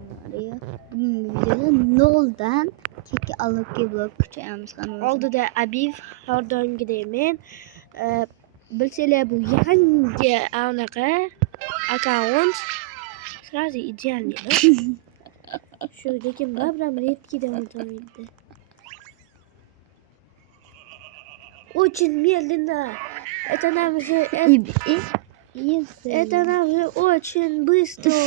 Bugungi videoda noldan kekka alloqga blok kuchayamiz kanalimiz. Oldida Abif har doimgidek men bilsanglar bu yangi anaqa akkaunt сразу идеальный да? Shu lekin baribir редкийdan o'tmaydi. Очень медленно. Это нам же это нам же очень bыстро.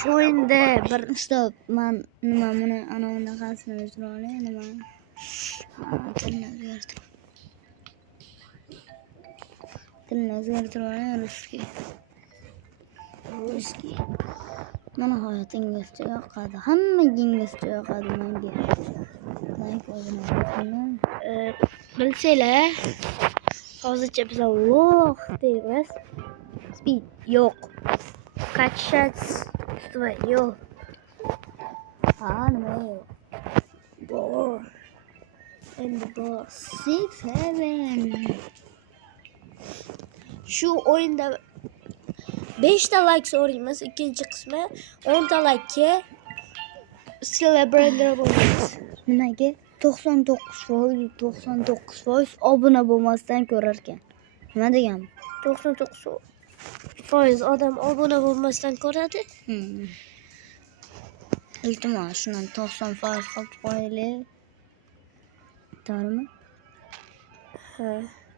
Shu endi bir Stop, men nima buni ana bunaqasini o'chirib olay, nima? Tilni o'zgartirib olay, russkiy. Mana hayot inglizcha yoqadi. Hammaga inglizcha yoqadi menga. Like o'zini bilsanglar hozircha biz loh deymiz. Speed yo'q. Качество yo'q. nima yo'q? Bor. Endi bor. 6, 7. Shu o'yinda 5 ta like so'raymiz, ikkinchi qismi 10 ta like'ga Celebrator bo'lamiz. Nimaga? 99% obuna bo'lmasdan ko'rar ekan. Nima degan? 99% odam obuna bo'lmasdan ko'radi. Iltimos, shuni 90% qilib qo'yaylik. To'g'rimi? Ha.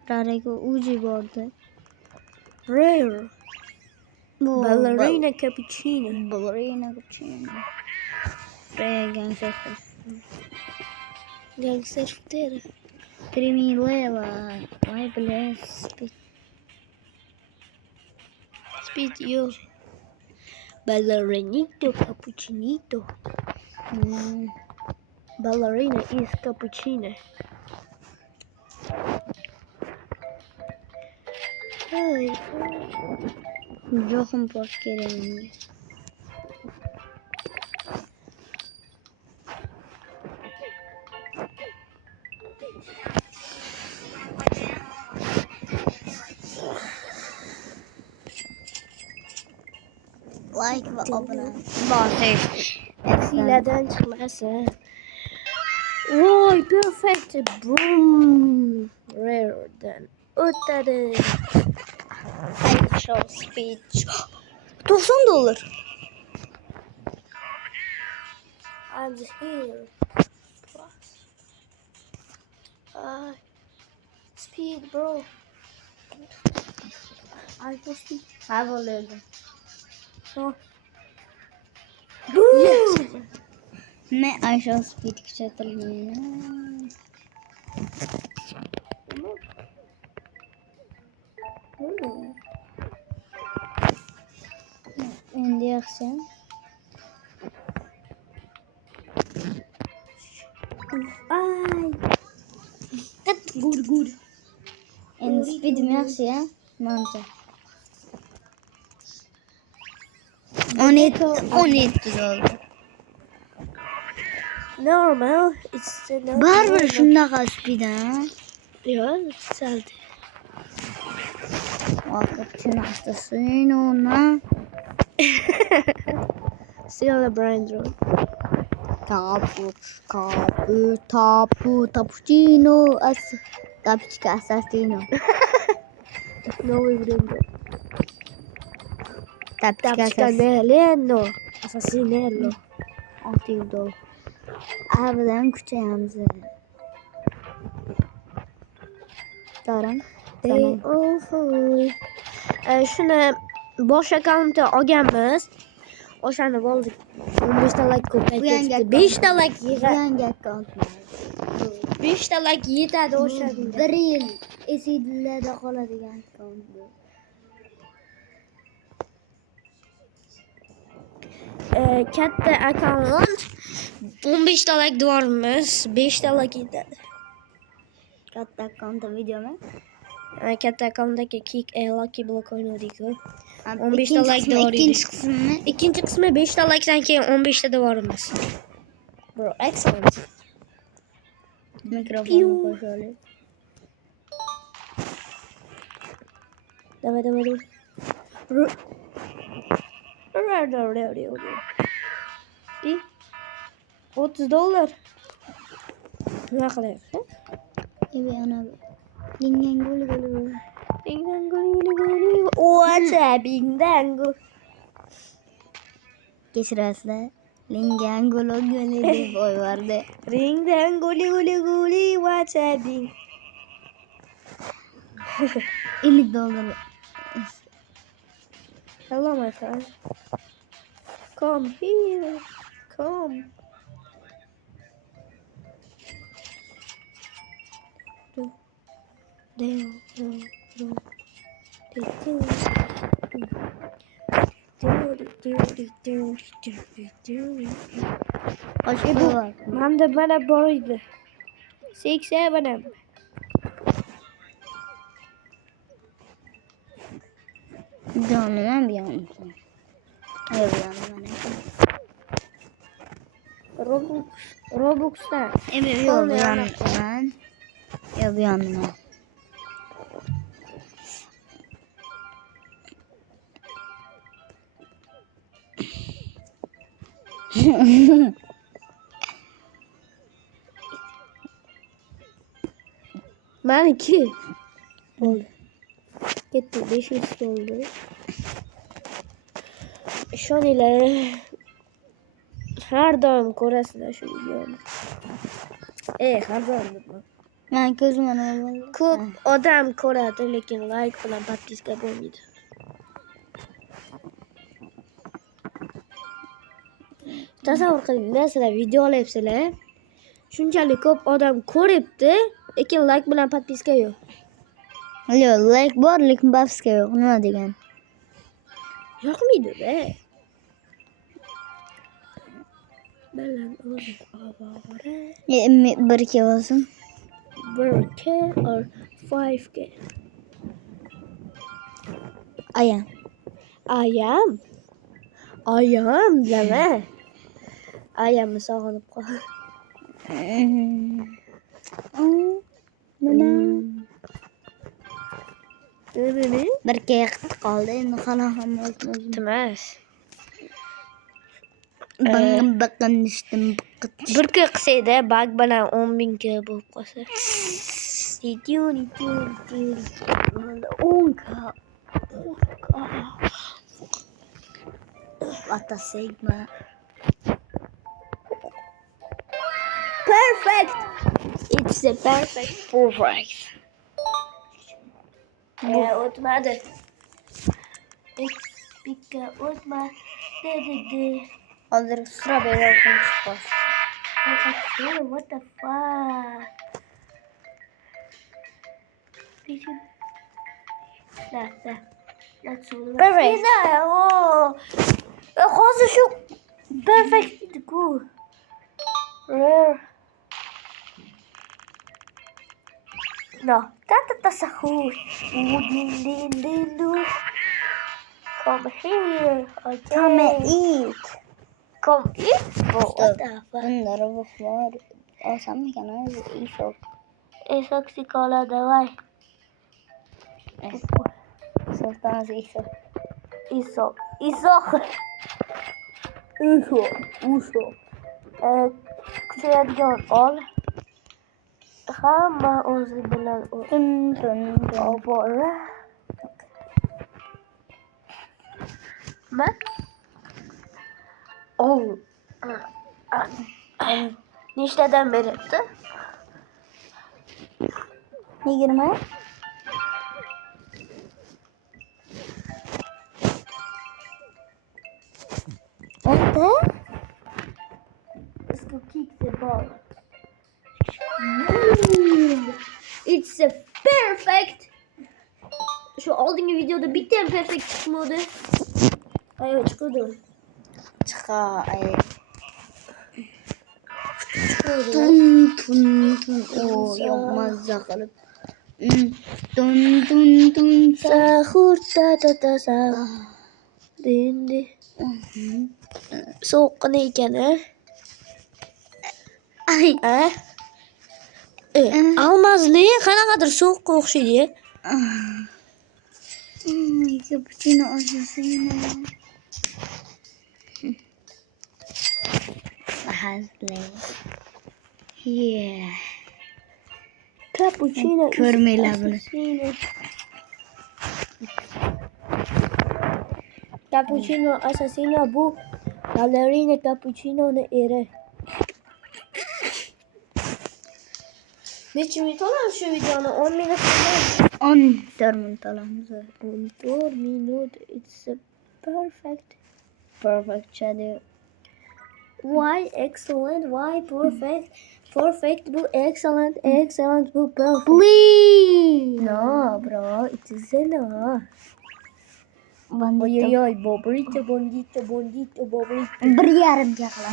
Rariga uji bordi. Rare. Bu Ballerina cappuccino. Gangster footer. Trimilela. Vai bless. Speed yo'q. Ballerinito cappuccinito. Ballerina is cappuccino. Hey. John post kerak. Like va obuna. Bosish. Siladan chiqmasa. Voy, perfect. Boom. Rare'dan o'tadi. Show speech. $90. I'm here. Speed, bro. I will speed. Ha bo'ladi. So. Yes. Men I shall speed kuchaytirilmaydi. Endi yaxshi. Ay. Good. Endi speed yaxshi ya. Mancha. 17 oldu. Normal. It's normal. Baribir shunaqa speed ha. Yo'q, saldi. Cappuccino assassino, na. Celebrator. Cappuccino assassino. Новый бренд. Tapchika Assassinello. $600. Abidan kuchayamiz. To'g'rimi? Shuni bosh akkauntda olganmiz. O'shani bo'ldi. 15 ta like ko'paytirdi. 5 ta like yangi akkaunt. 5 ta like yetadi o'shanda. 1 yil esidlarda qoladigan akkaunt bu. Katta akkaunt 15 ta like dormiz. 5 ta like yetadi. Katta akkauntda videomi? Katta akkauntdagi kick lucky block o'ynadik-ku. 15 ta Ikkinchi like qismi, dormiz. ikkinchi qismi. Ikkinchi qismi 5 ta likedan keyin 15 ta dormiz. Bro, excellent. Mikrofonni qo'shaylik. Давай. $30. Nima qilyapti? Ebe ana lingan guli guli. WhatsAppingdango. Kechirasizlar. Lingan guli guli deb qo'yardi. Ringdan guli WhatsApping. $50. Hello, my friend. Come here. Come. Boshqa bor. Manda mana bor edi. 87 ham. Jonim biyonsan. Yo'q, yo'q. Robux'dan. Ebe yo'q, biyonman. Yo'q, biyonman. Maniki. Bo'ldi. Ketdi, 500 bo'ldi. Ishoninglar. Har doim ko'rasizlar shu videoni. Har doim debman. Men ko'zimga nima bo'ldi? Ko'p odam ko'radi, lekin like bilan podpiska bo'lmaydi. Tasavvur qilinglar, sizlar video olyapsizlar. Shunchalik ko'p odam ko'ribdi, lekin like bilan podpiska yo'q. Yo'q, like bor, lekin podpiska yo'q. Nima degan? Yoqmaydi-da. Baland o'zi ovora. Bir ke olsun. 1K or 5K. Ayam. Ayam deme. Ayamni sog'inib qol. Nima? Nima? Bir ke qilib qoldi. Endi xalaqam o'zim. Timas. Baqinishdim. Bir kun qilsayda bag bilan 10.000 k bo'lib qolsa. 10k. What a sigma. Perfect. It's a perfect. O'tmadi. Pika o'tmadi. Hozir sira berayotgan chiqib. What the fuck? Perfect. Hozir shu perfect ku. Rare. No, tata sahur. Come here. Okay. Come eat. Come eat. What the fuck? Bunlar var. Olsam ekan o'zi ishok. Esoksi cola давай. Sultan ishok. Isok. Kuchayadigan ol. Hamma o'zi bilan obora. Ma? Nechtadan beryapti? 20. Oldu. Let's go kick the ball. It's a perfect. Şu oldingi videoda bitta ham perfect chiqmadi. Ayo chiqdi. Chiqay. Tun. O yo'q mazza qilib. Tun. Sahur ta sahur. Dindi. So'qqina ekan, Ay. Almazli qanaqadir so'qqa o'xshaydi. Cappuccino olsasina. hazırlayın. Yeah. Cappuccino. Körmeyle bunu. Cappuccino assassino bu ballerina cappuccino'nun eri. Neçe minut olan şu videonun? 10 minut falan. 14 minut alamız. 14 minut. It's a perfect. Perfect shadow. Why excellent? Why perfect? Perfect bu excellent. Excellent bu perfect. Please. No bro. It is no. Oy oy oy. Bobrito bondito bondito bobrito. Bir yarım çaklan.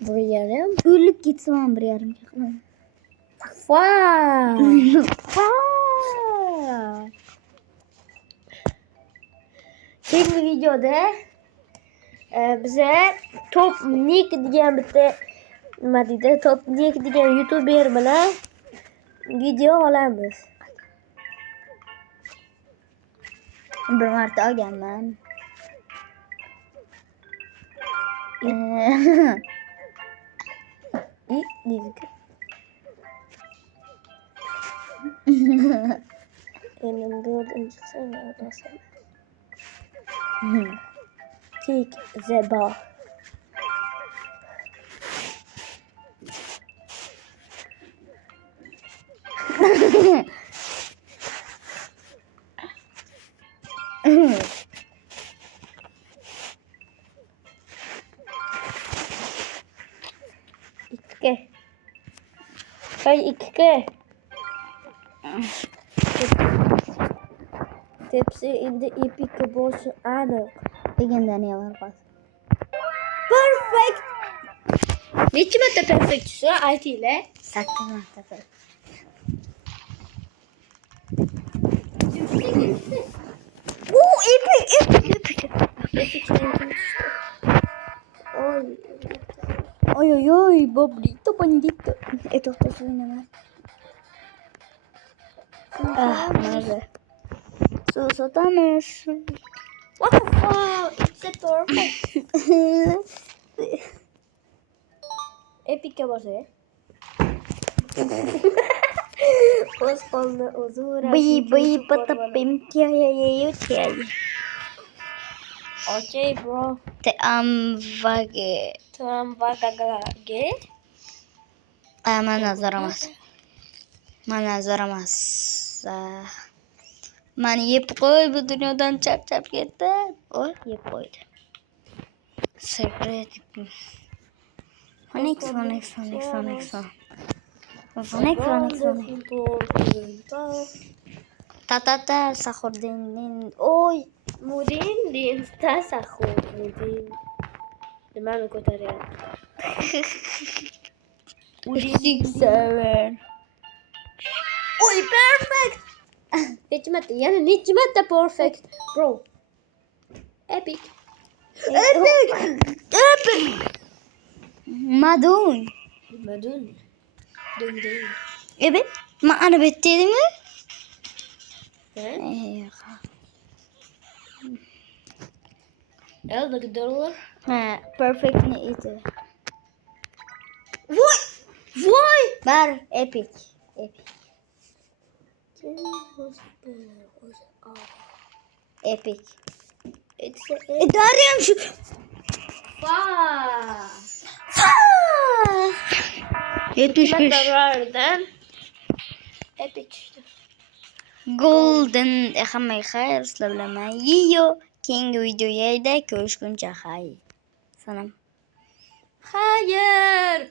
Bu yarım. Ölüp gitsin bir yarım çaklan. Wow. Keyingi videoda bize Top Nick degan bitta nima deydi? Top Nick degan youtuber bilan video olamiz. Bir marta olganman. İlk deydi. Benim dördüncü sene odasım. Tik zeba. İki. Hay iki. Tepsi in the epic boss aniq. Deganda ne var bas. Perfect. Nechi marta perfect aytinglar? 8 marta. Epic. Oy oy oy, bobrito bandito. Esto está suena más. Madre. Susotamos. What the fuck? It's a perfect. Epic boss. Osmanlı uzun Bıy patapim tiyayayu tiyay. Okay bro. Te amvage. Tamam vagagage. Mana zoramaz. Mana zoramaz. Man yep koy bu dünyadan çap çap gitti. O yep koydu. Secret. Sonic. Ta sahur din. Oy. Mudin din tasahu mudin. Dimana kotaria. 6-7. Oy perfect. Necmette yani Necmette perfect bro. Epic. Madun. Madun. Dun. Evet. Ma ana bitti mi? He? El de dollar. Ha, perfect ne iti. Vay. Bar epic. Epic. Darıyorum şu. Vay. 75. Necmette'lerden epic işte. Golden hamay khayr slavlama yiyo. King videoya da görüşünce hay. Sanam. Hayır.